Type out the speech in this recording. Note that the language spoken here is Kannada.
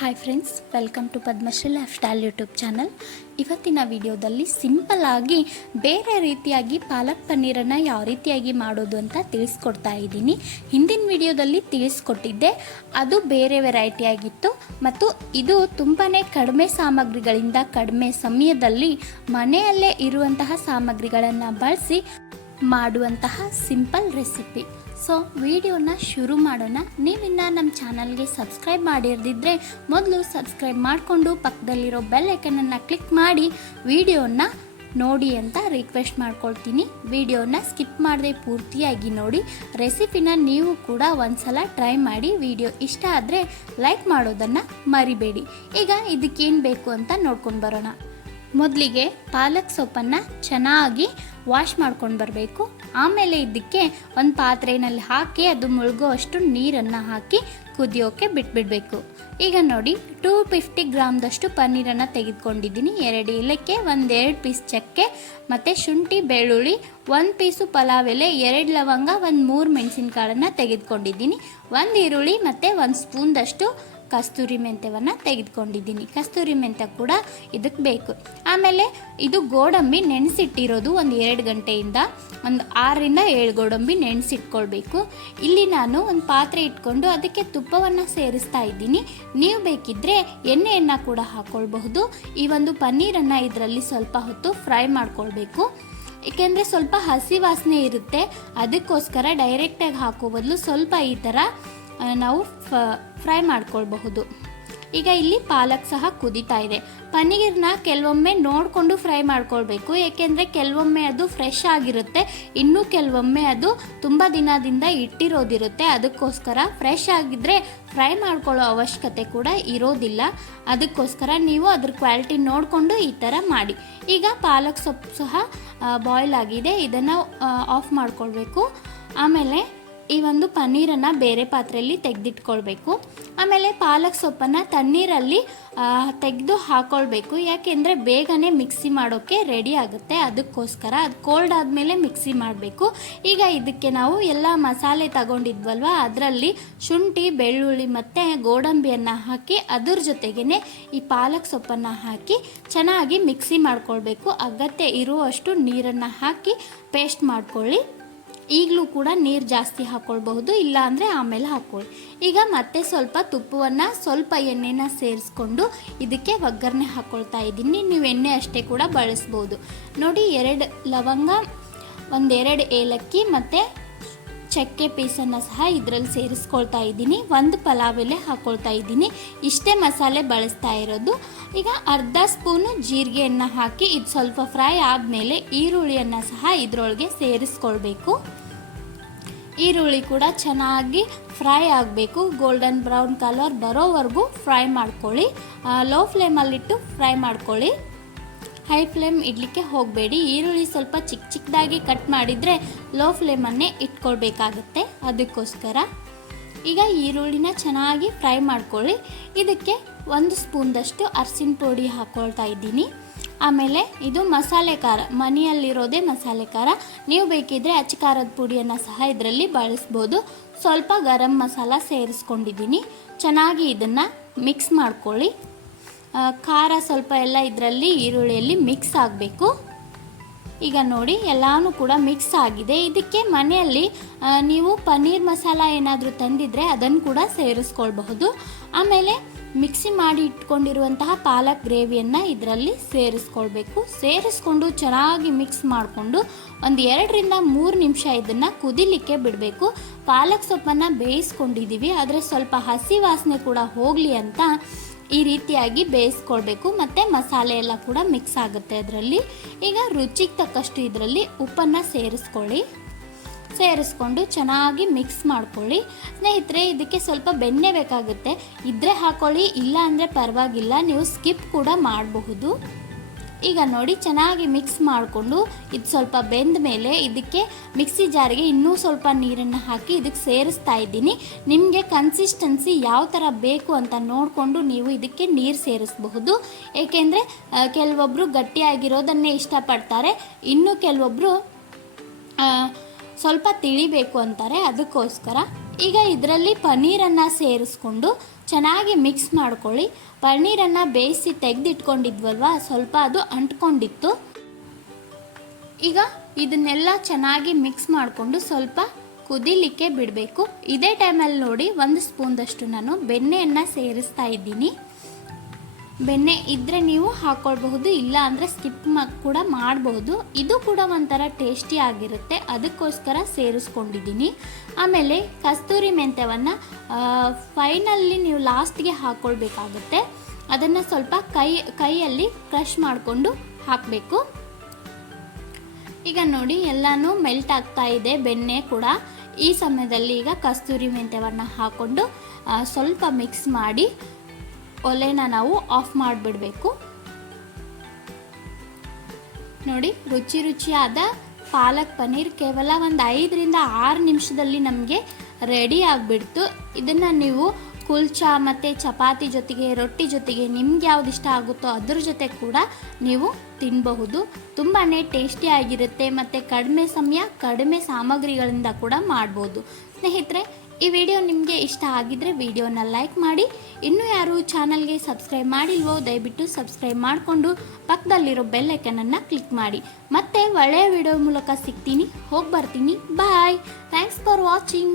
Hi friends welcome to Padmashree lifestyle YouTube channel ಇವತ್ತಿನ ವಿಡಿಯೋದಲ್ಲಿ ಸಿಂಪಲ್ ಆಗಿ ಬೇರೆ ರೀತಿಯಾಗಿ ಪಾಲಕ್ ಪನ್ನೀರನ್ನು ಯಾವ ರೀತಿಯಾಗಿ ಮಾಡೋದು ಅಂತ ತಿಳಿಸ್ಕೊಡ್ತಾ ಇದ್ದೀನಿ. ಹಿಂದಿನ ವಿಡಿಯೋದಲ್ಲಿ ತಿಳಿಸ್ಕೊಟ್ಟಿದ್ದೆ, ಅದು ಬೇರೆ ವೆರೈಟಿ ಆಗಿತ್ತು ಮತ್ತು ಇದು ತುಂಬಾ ಕಡಿಮೆ ಸಾಮಗ್ರಿಗಳಿಂದ ಕಡಿಮೆ ಸಮಯದಲ್ಲಿ ಮನೆಯಲ್ಲೇ ಇರುವಂತಹ ಸಾಮಗ್ರಿಗಳನ್ನು ಬಳಸಿ ಮಾಡುವಂತಹ ಸಿಂಪಲ್ ರೆಸಿಪಿ. ಸೊ, ವಿಡಿಯೋನ ಶುರು ಮಾಡೋಣ. ನೀವಿನ್ನ ನಮ್ಮ ಚಾನಲ್ಗೆ ಸಬ್ಸ್ಕ್ರೈಬ್ ಮಾಡಿರದಿದ್ದರೆ ಮೊದಲು ಸಬ್ಸ್ಕ್ರೈಬ್ ಮಾಡಿಕೊಂಡು ಪಕ್ಕದಲ್ಲಿರೋ ಬೆಲ್ ಐಕನನ್ನು ಕ್ಲಿಕ್ ಮಾಡಿ ವಿಡಿಯೋನ ನೋಡಿ ಅಂತ ರಿಕ್ವೆಸ್ಟ್ ಮಾಡ್ಕೊಳ್ತೀನಿ. ವಿಡಿಯೋನ ಸ್ಕಿಪ್ ಮಾಡದೆ ಪೂರ್ತಿಯಾಗಿ ನೋಡಿ. ರೆಸಿಪಿನ ನೀವು ಕೂಡ ಒಂದ್ಸಲ ಟ್ರೈ ಮಾಡಿ. ವಿಡಿಯೋ ಇಷ್ಟ ಆದರೆ ಲೈಕ್ ಮಾಡೋದನ್ನು ಮರಿಬೇಡಿ. ಈಗ ಇದಕ್ಕೇನು ಬೇಕು ಅಂತ ನೋಡ್ಕೊಂಡು ಬರೋಣ. ಮೊದಲಿಗೆ ಪಾಲಕ್ ಸೊಪ್ಪನ್ನು ಚೆನ್ನಾಗಿ ವಾಶ್ ಮಾಡ್ಕೊಂಡು ಬರಬೇಕು. ಆಮೇಲೆ ಇದಕ್ಕೆ ಒಂದು ಪಾತ್ರೆಯಲ್ಲಿ ಹಾಕಿ ಅದು ಮುಳುಗೋ ಅಷ್ಟು ನೀರನ್ನು ಹಾಕಿ ಕುದಿಯೋಕೆ ಬಿಟ್ಬಿಡಬೇಕು. ಈಗ ನೋಡಿ, ಟೂ ಫಿಫ್ಟಿ ಗ್ರಾಮ್ದಷ್ಟು ಪನ್ನೀರನ್ನು ತೆಗೆದುಕೊಂಡಿದ್ದೀನಿ. ಎರಡು ಏಲಕ್ಕೆ ಒಂದೆರಡು ಪೀಸ್ ಚಕ್ಕೆ, ಮತ್ತು ಶುಂಠಿ, ಬೆಳ್ಳುಳ್ಳಿ, ಒಂದು ಪೀಸು ಪಲಾವ್ ಎಲೆ, ಎರಡು ಲವಂಗ, ಒಂದು ಮೂರು ಮೆಣಸಿನ್ಕಾಳನ್ನು ತೆಗೆದುಕೊಂಡಿದ್ದೀನಿ. ಒಂದು ಈರುಳ್ಳಿ ಮತ್ತು ಒಂದು ಸ್ಪೂನ್ದಷ್ಟು ಕಸ್ತೂರಿ ಮೆಂತ್ಯವನ್ನು ತೆಗೆದುಕೊಂಡಿದ್ದೀನಿ. ಕಸ್ತೂರಿ ಮೆಂತ್ಯ ಕೂಡ ಇದಕ್ಕೆ ಬೇಕು. ಆಮೇಲೆ ಇದು ಗೋಡಂಬಿ ನೆನೆಸಿಟ್ಟಿರೋದು ಒಂದು ಎರಡು ಗಂಟೆಯಿಂದ ಒಂದು ಆರರಿಂದ ಏಳು ಗೋಡಂಬಿ ನೆನೆಸಿಟ್ಕೊಳ್ಬೇಕು. ಇಲ್ಲಿ ನಾನು ಒಂದು ಪಾತ್ರೆ ಇಟ್ಕೊಂಡು ಅದಕ್ಕೆ ತುಪ್ಪವನ್ನು ಸೇರಿಸ್ತಾ ಇದ್ದೀನಿ. ನೀವು ಬೇಕಿದ್ದರೆ ಎಣ್ಣೆಯನ್ನು ಕೂಡ ಹಾಕ್ಕೊಳ್ಬಹುದು ಈ ಒಂದು ಪನ್ನೀರನ್ನು ಇದರಲ್ಲಿ ಸ್ವಲ್ಪ ಹೊತ್ತು ಫ್ರೈ ಮಾಡ್ಕೊಳ್ಬೇಕು. ಏಕೆಂದರೆ ಸ್ವಲ್ಪ ಹಸಿ ವಾಸನೆ ಇರುತ್ತೆ. ಅದಕ್ಕೋಸ್ಕರ ಡೈರೆಕ್ಟಾಗಿ ಹಾಕೋ ಬದಲು ಸ್ವಲ್ಪ ಈ ಥರ ನಾವು ಫ್ರೈ ಮಾಡ್ಕೊಳ್ಬಹುದು. ಈಗ ಇಲ್ಲಿ ಪಾಲಕ್ ಸಹ ಕುದೀತಾ ಇದೆ. ಪನ್ನೀರ್ನ ಕೆಲವೊಮ್ಮೆ ನೋಡಿಕೊಂಡು ಫ್ರೈ ಮಾಡ್ಕೊಳ್ಬೇಕು. ಏಕೆಂದರೆ ಕೆಲವೊಮ್ಮೆ ಅದು ಫ್ರೆಶ್ ಆಗಿರುತ್ತೆ. ಇನ್ನೂ ಕೆಲವೊಮ್ಮೆ ಅದು ತುಂಬ ದಿನದಿಂದ ಇಟ್ಟಿರೋದಿರುತ್ತೆ. ಅದಕ್ಕೋಸ್ಕರ ಫ್ರೆಶ್ ಆಗಿದ್ದರೆ ಫ್ರೈ ಮಾಡ್ಕೊಳ್ಳೋ ಅವಶ್ಯಕತೆ ಕೂಡ ಇರೋದಿಲ್ಲ. ಅದಕ್ಕೋಸ್ಕರ ನೀವು ಅದ್ರ ಕ್ವಾಲಿಟಿ ನೋಡಿಕೊಂಡು ಈ ಥರ ಮಾಡಿ. ಈಗ ಪಾಲಕ್ ಸೊಪ್ಪು ಸಹ ಬಾಯ್ಲ್ ಆಗಿದೆ. ಇದನ್ನು ಆಫ್ ಮಾಡ್ಕೊಳ್ಬೇಕು. ಆಮೇಲೆ ಈ ಒಂದು ಪನ್ನೀರನ್ನು ಬೇರೆ ಪಾತ್ರೆಯಲ್ಲಿ ತೆಗೆದಿಟ್ಕೊಳ್ಬೇಕು. ಆಮೇಲೆ ಪಾಲಕ್ ಸೊಪ್ಪನ್ನು ತಣ್ಣೀರಲ್ಲಿ ತೆಗೆದು ಹಾಕ್ಕೊಳ್ಬೇಕು ಯಾಕೆಂದರೆ ಬೇಗನೆ ಮಿಕ್ಸಿ ಮಾಡೋಕ್ಕೆ ರೆಡಿ ಆಗುತ್ತೆ. ಅದಕ್ಕೋಸ್ಕರ ಅದು ಕೋಲ್ಡ್ ಆದಮೇಲೆ ಮಿಕ್ಸಿ ಮಾಡಬೇಕು. ಈಗ ಇದಕ್ಕೆ ನಾವು ಎಲ್ಲ ಮಸಾಲೆ ತಗೊಂಡಿದ್ವಲ್ವ, ಅದರಲ್ಲಿ ಶುಂಠಿ, ಬೆಳ್ಳುಳ್ಳಿ ಮತ್ತು ಗೋಡಂಬಿಯನ್ನು ಹಾಕಿ ಅದ್ರ ಜೊತೆಗೇ ಈ ಪಾಲಕ್ ಸೊಪ್ಪನ್ನು ಹಾಕಿ ಚೆನ್ನಾಗಿ ಮಿಕ್ಸಿ ಮಾಡ್ಕೊಳ್ಬೇಕು. ಅಗತ್ಯ ಇರುವಷ್ಟು ನೀರನ್ನು ಹಾಕಿ ಪೇಸ್ಟ್ ಮಾಡ್ಕೊಳ್ಳಿ. ಈಗಲೂ ಕೂಡ ನೀರು ಜಾಸ್ತಿ ಹಾಕ್ಕೊಳ್ಬಹುದು ಇಲ್ಲ ಅಂದರೆ ಆಮೇಲೆ ಹಾಕ್ಕೊಳ್ಳಿ ಈಗ ಮತ್ತೆ ಸ್ವಲ್ಪ ತುಪ್ಪವನ್ನು, ಸ್ವಲ್ಪ ಎಣ್ಣೆನ ಸೇರಿಸ್ಕೊಂಡು ಇದಕ್ಕೆ ಒಗ್ಗರಣೆ ಹಾಕ್ಕೊಳ್ತಾ ಇದ್ದೀನಿ. ನೀವು ಎಣ್ಣೆ ಅಷ್ಟೇ ಕೂಡ ಬಳಸ್ಬೋದು. ನೋಡಿ, ಎರಡು ಲವಂಗ, ಒಂದೆರಡು ಏಲಕ್ಕಿ ಮತ್ತು ಚಕ್ಕೆ ಪೀಸನ್ನು ಸಹ ಇದರಲ್ಲಿ ಸೇರಿಸ್ಕೊಳ್ತಾ ಇದ್ದೀನಿ. ಒಂದು ಪಲಾವ್ ಎಲೆ ಹಾಕ್ಕೊಳ್ತಾ ಇದ್ದೀನಿ. ಇಷ್ಟೇ ಮಸಾಲೆ ಬಳಸ್ತಾ ಇರೋದು. ಈಗ ಅರ್ಧ ಸ್ಪೂನು ಜೀರಿಗೆಯನ್ನು ಹಾಕಿ ಇದು ಸ್ವಲ್ಪ ಫ್ರೈ ಆದಮೇಲೆ ಈರುಳ್ಳಿಯನ್ನು ಸಹ ಇದರೊಳಗೆ ಸೇರಿಸ್ಕೊಳ್ಬೇಕು. ಈರುಳ್ಳಿ ಕೂಡ ಚೆನ್ನಾಗಿ ಫ್ರೈ ಆಗಬೇಕು. ಗೋಲ್ಡನ್ ಬ್ರೌನ್ ಕಲರ್ ಬರೋವರೆಗೂ ಫ್ರೈ ಮಾಡ್ಕೊಳ್ಳಿ. ಲೋ ಫ್ಲೇಮಲ್ಲಿಟ್ಟು ಫ್ರೈ ಮಾಡ್ಕೊಳ್ಳಿ. ಹೈ ಫ್ಲೇಮ್ ಇಡಲಿಕ್ಕೆ ಹೋಗಬೇಡಿ. ಈರುಳ್ಳಿ ಸ್ವಲ್ಪ ಚಿಕ್ಕ ಚಿಕ್ಕದಾಗಿ ಕಟ್ ಮಾಡಿದರೆ ಲೋ ಫ್ಲೇಮನ್ನೇ ಇಟ್ಕೊಳ್ಬೇಕಾಗತ್ತೆ. ಅದಕ್ಕೋಸ್ಕರ ಈಗ ಈರುಳ್ಳಿನ ಚೆನ್ನಾಗಿ ಫ್ರೈ ಮಾಡ್ಕೊಳ್ಳಿ. ಇದಕ್ಕೆ ಒಂದು ಸ್ಪೂನ್ದಷ್ಟು ಅರಸಿನ ಪುಡಿ ಹಾಕ್ಕೊಳ್ತಾ ಇದ್ದೀನಿ. ಆಮೇಲೆ ಇದು ಮಸಾಲೆ ಖಾರ, ಮನೆಯಲ್ಲಿರೋದೇ ಮಸಾಲೆ ಖಾರ. ನೀವು ಬೇಕಿದ್ದರೆ ಅಚ್ಚ ಖಾರದ ಪುಡಿಯನ್ನು ಸಹ ಇದರಲ್ಲಿ ಬಳಸ್ಬೋದು. ಸ್ವಲ್ಪ ಗರಂ ಮಸಾಲ ಸೇರಿಸ್ಕೊಂಡಿದ್ದೀನಿ. ಚೆನ್ನಾಗಿ ಇದನ್ನು ಮಿಕ್ಸ್ ಮಾಡ್ಕೊಳ್ಳಿ. ಖಾರ ಸ್ವಲ್ಪ ಎಲ್ಲ ಇದರಲ್ಲಿ ಈರುಳ್ಳಿಯಲ್ಲಿ ಮಿಕ್ಸ್ ಆಗಬೇಕು. ಈಗ ನೋಡಿ, ಎಲ್ಲಾನು ಕೂಡ ಮಿಕ್ಸ್ ಆಗಿದೆ. ಇದಕ್ಕೆ ಮನೆಯಲ್ಲಿ ನೀವು ಪನ್ನೀರ್ ಮಸಾಲ ಏನಾದರೂ ತಂದಿದ್ರೆ ಅದನ್ನು ಕೂಡ ಸೇರಿಸ್ಕೊಳ್ಬಹುದು. ಆಮೇಲೆ ಮಿಕ್ಸಿ ಮಾಡಿ ಇಟ್ಕೊಂಡಿರುವಂತಹ ಪಾಲಕ್ ಗ್ರೇವಿಯನ್ನು ಇದರಲ್ಲಿ ಸೇರಿಸ್ಕೊಳ್ಬೇಕು. ಸೇರಿಸ್ಕೊಂಡು ಚೆನ್ನಾಗಿ ಮಿಕ್ಸ್ ಮಾಡಿಕೊಂಡು ಒಂದು ಎರಡರಿಂದ ಮೂರು ನಿಮಿಷ ಇದನ್ನು ಕುದಿಲಿಕ್ಕೆ ಬಿಡಬೇಕು. ಪಾಲಕ್ ಸೊಪ್ಪನ್ನು ಬೇಯಿಸ್ಕೊಂಡಿದ್ದೀವಿ ಆದರೆ ಸ್ವಲ್ಪ ಹಸಿ ವಾಸನೆ ಕೂಡ ಹೋಗಲಿ ಅಂತ ಈ ರೀತಿಯಾಗಿ ಬೇಯಿಸ್ಕೊಳ್ಬೇಕು. ಮತ್ತು ಮಸಾಲೆ ಎಲ್ಲ ಕೂಡ ಮಿಕ್ಸ್ ಆಗುತ್ತೆ ಅದರಲ್ಲಿ. ಈಗ ರುಚಿಗೆ ತಕ್ಕಷ್ಟು ಇದರಲ್ಲಿ ಉಪ್ಪನ್ನು ಸೇರಿಸ್ಕೊಳ್ಳಿ. ಸೇರಿಸ್ಕೊಂಡು ಚೆನ್ನಾಗಿ ಮಿಕ್ಸ್ ಮಾಡ್ಕೊಳ್ಳಿ. ಸ್ನೇಹಿತರೆ, ಇದಕ್ಕೆ ಸ್ವಲ್ಪ ಬೆಣ್ಣೆ ಬೇಕಾಗುತ್ತೆ. ಇದ್ದರೆ ಹಾಕೊಳ್ಳಿ ಇಲ್ಲ ಅಂದರೆ ಪರವಾಗಿಲ್ಲ. ನೀವು ಸ್ಕಿಪ್ ಕೂಡ ಮಾಡಬಹುದು. ಈಗ ನೋಡಿ, ಚೆನ್ನಾಗಿ ಮಿಕ್ಸ್ ಮಾಡಿಕೊಂಡು ಇದು ಸ್ವಲ್ಪ ಬೆಂದ ಮೇಲೆ ಇದಕ್ಕೆ ಮಿಕ್ಸಿ ಜಾರಿಗೆ ಇನ್ನೂ ಸ್ವಲ್ಪ ನೀರನ್ನು ಹಾಕಿ ಇದಕ್ಕೆ ಸೇರಿಸ್ತಾ ಇದ್ದೀನಿ. ನಿಮಗೆ ಕನ್ಸಿಸ್ಟೆನ್ಸಿ ಯಾವ ಥರ ಬೇಕು ಅಂತ ನೋಡಿಕೊಂಡು ನೀವು ಇದಕ್ಕೆ ನೀರು ಸೇರಿಸಬಹುದು. ಏಕೆಂದರೆ ಕೆಲವೊಬ್ಬರು ಗಟ್ಟಿಯಾಗಿರೋದನ್ನೇ ಇಷ್ಟಪಡ್ತಾರೆ. ಇನ್ನು ಕೆಲವೊಬ್ಬರು ಸ್ವಲ್ಪ ತಿಳಿಬೇಕು ಅಂತಾರೆ ಅದಕ್ಕೋಸ್ಕರ. ಈಗ ಇದರಲ್ಲಿ ಪನ್ನೀರನ್ನು ಸೇರಿಸ್ಕೊಂಡು ಚೆನ್ನಾಗಿ ಮಿಕ್ಸ್ ಮಾಡ್ಕೊಳ್ಳಿ. ಪನ್ನೀರನ್ನು ಬೇಯಿಸಿ ತೆಗೆದಿಟ್ಕೊಂಡಿದ್ವಲ್ವ, ಸ್ವಲ್ಪ ಅದು ಅಂಟ್ಕೊಂಡಿತ್ತು. ಈಗ ಇದನ್ನೆಲ್ಲ ಚೆನ್ನಾಗಿ ಮಿಕ್ಸ್ ಮಾಡಿಕೊಂಡು ಸ್ವಲ್ಪ ಕುದಿಲಿಕ್ಕೆ ಬಿಡಬೇಕು. ಇದೇ ಟೈಮಲ್ಲಿ ನೋಡಿ, ಒಂದು ಸ್ಪೂನ್ದಷ್ಟು ನಾನು ಬೆಣ್ಣೆಯನ್ನು ಸೇರಿಸ್ತಾ ಇದ್ದೀನಿ. ಬೆಣ್ಣೆ ಇದ್ದರೆ ನೀವು ಹಾಕ್ಕೊಳ್ಬಹುದು ಇಲ್ಲ ಅಂದರೆ ಸ್ಕಿಪ್ ಕೂಡ ಮಾಡಬಹುದು. ಇದು ಕೂಡ ಒಂಥರ ಟೇಸ್ಟಿ ಆಗಿರುತ್ತೆ. ಅದಕ್ಕೋಸ್ಕರ ಸೇರಿಸ್ಕೊಂಡಿದ್ದೀನಿ. ಆಮೇಲೆ ಕಸ್ತೂರಿ ಮೆಂತ್ಯವನ್ನು ಫೈನಲ್ಲಿ ನೀವು ಲಾಸ್ಟ್ಗೆ ಹಾಕ್ಕೊಳ್ಬೇಕಾಗುತ್ತೆ ಅದನ್ನು ಸ್ವಲ್ಪ ಕೈ, ಕೈಯಲ್ಲಿ ಕ್ರಷ್ ಮಾಡಿಕೊಂಡು ಹಾಕಬೇಕು. ಈಗ ನೋಡಿ, ಎಲ್ಲನೂ ಮೆಲ್ಟ್ ಆಗ್ತಾ ಇದೆ ಬೆಣ್ಣೆ ಕೂಡ. ಈ ಸಮಯದಲ್ಲಿ ಈಗ ಕಸ್ತೂರಿ ಮೆಂತ್ಯವನ್ನು ಹಾಕ್ಕೊಂಡು ಸ್ವಲ್ಪ ಮಿಕ್ಸ್ ಮಾಡಿ ಒಲೆನ ನಾವು ಆಫ್ ಮಾಡಿಬಿಡಬೇಕು. ನೋಡಿ, ರುಚಿ ರುಚಿಯಾದ ಪಾಲಕ್ ಪನ್ನೀರ್ ಕೇವಲ ಒಂದು ಐದರಿಂದ ಆರು ನಿಮಿಷದಲ್ಲಿ ನಮಗೆ ರೆಡಿ ಆಗಿಬಿಡ್ತು. ಇದನ್ನು ನೀವು ಕುಲ್ಚಾ ಮತ್ತು ಚಪಾತಿ ಜೊತೆಗೆ, ರೊಟ್ಟಿ ಜೊತೆಗೆ ನಿಮ್ಗೆ ಯಾವ್ದು ಇಷ್ಟ ಆಗುತ್ತೋ ಅದ್ರ ಜೊತೆ ಕೂಡ ನೀವು ತಿನ್ನಬಹುದು ತುಂಬಾ ಟೇಸ್ಟಿಯಾಗಿರುತ್ತೆ ಮತ್ತು ಕಡಿಮೆ ಸಮಯ, ಕಡಿಮೆ ಸಾಮಗ್ರಿಗಳಿಂದ ಕೂಡ ಮಾಡ್ಬೋದು. ಸ್ನೇಹಿತರೆ, ಈ ವಿಡಿಯೋ ನಿಮಗೆ ಇಷ್ಟ ಆಗಿದ್ದರೆ ವಿಡಿಯೋನ ಲೈಕ್ ಮಾಡಿ ಇನ್ನೂ ಯಾರು ಚಾನಲ್ಗೆ ಸಬ್ಸ್ಕ್ರೈಬ್ ಮಾಡಿಲ್ವೋ, ದಯವಿಟ್ಟು ಸಬ್ಸ್ಕ್ರೈಬ್ ಮಾಡಿಕೊಂಡು ಪಕ್ಕದಲ್ಲಿರೋ ಬೆಲ್ ಐಕನನ್ನು ಕ್ಲಿಕ್ ಮಾಡಿ. ಮತ್ತೆ ಒಳ್ಳೆಯ ವಿಡಿಯೋ ಮೂಲಕ ಸಿಗ್ತೀನಿ. ಹೋಗಿ ಬರ್ತೀನಿ ಬಾಯ್ ಥ್ಯಾಂಕ್ಸ್ ಫಾರ್ ವಾಚಿಂಗ್